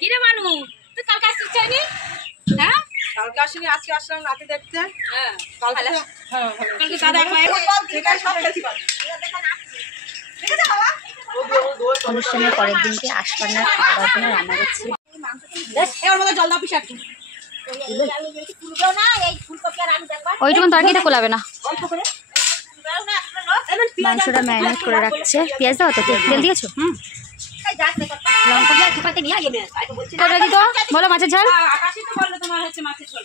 কিরে মানু তুই কালকে আসছিস চাইনি? হ্যাঁ কালকে আসিনি, আজকে আসলাম রাতে দেখতে। হ্যাঁ কালকে কালকে দাদা একবার অনুষ্ঠানের পরের দিনকে আশপান্নার খাওয়ার জন্য রান্না করছি। জল দাও পিসা একটু। ওইটুকুন তরকারিতে কোলাবে না। মাংসটা ম্যারিনেট করে রাখছে। পেঁয়াজ দাও তো, তেল দিয়েছো? বলো মাছের ঝাল। আকাশই তো বললো তোমার হচ্ছে মাছের ঝোল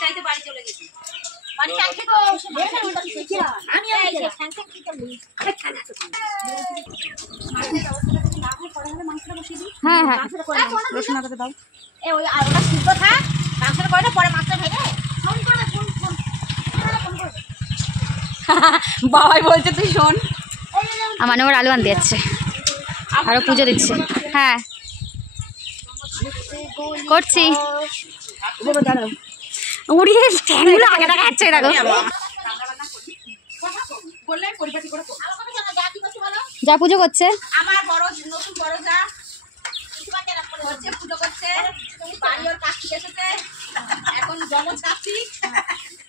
চাইতে বাড়ি চলে গেছি। হ্যাঁ হ্যাঁ রসুন আদাটা দাও। বাবাই বলছে তুই শোন। মানে ওর আলু আনতে যাচ্ছে, আরো পুজো দিচ্ছে। হ্যাঁ করছি। উড়িয়ে স্ট্যান্ডগুলো আগে দেখা যাচ্ছে দেখো। যা পুজো করছে আমার বড় নতুন বড় যা হচ্ছে পুজো করছে। বাড়ি ওর কার্তিক এসেছে, এখন যমজ কার্তিক,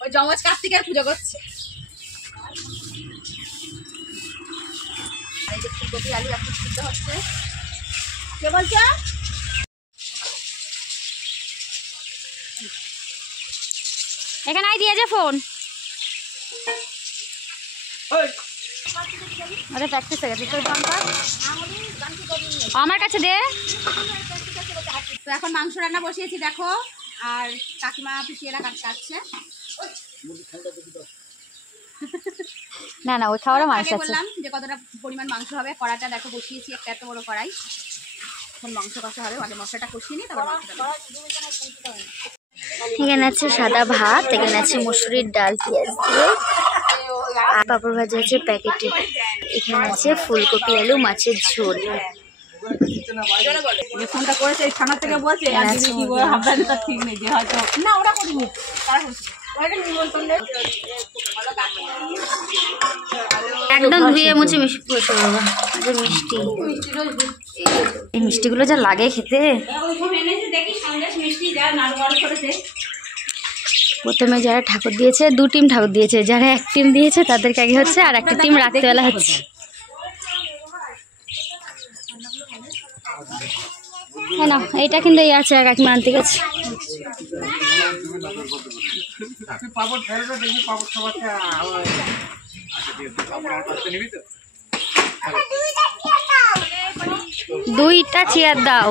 ওই যমজ কার্তিকের পুজো করছে। এই যে ফুলকপি আলু এখন সিদ্ধ হচ্ছে। কে বলছো? এখানে আই দিয়েছে ফোন। আরে প্র্যাকটিস হয়ে গেছে তোর গানটা আমার কাছে দে। তো এখন মাংস রান্না বসিয়েছি দেখো, আর কাকিমা পিসিয়েরা কাটছে। না না ওই খাওয়ারও মাংস আছে। বললাম যে কতটা পরিমাণ মাংস হবে। কড়াটা দেখো বসিয়েছি, একটা এত বড় কড়াই। এখন মাংস কষা হবে, আগে মশলাটা কষিয়ে নিই তারপর এখানে আছে সাদা ভাত, এখানে আছে মসুরির ডাল পেঁয়াজ দিয়ে, আর পাপড় ভাজা আছে প্যাকেটে, এখানে আছে ফুলকপি আলু মাছের ঝোল। ফোনটা করেছে এই থানা থেকে বলছে ঠিক নেই যে হয়তো না ওরা করিনি, তারা করছে একদম ধুয়ে মুছে মিষ্টি মিষ্টি। এই মিষ্টিগুলো যা লাগে খেতে। প্রথমে যারা ঠাকুর দিয়েছে, 2 টিম ঠাকুর দিয়েছে। যারা 1 টিম দিয়েছে তাদেরকে আগে হচ্ছে, আর একটা টিম রাত্রেবেলা হচ্ছে। হ্যাঁ না এইটা কিন্তু এই আছে কাকিমা আনতে গেছে। দুইটা চেয়ার দাও।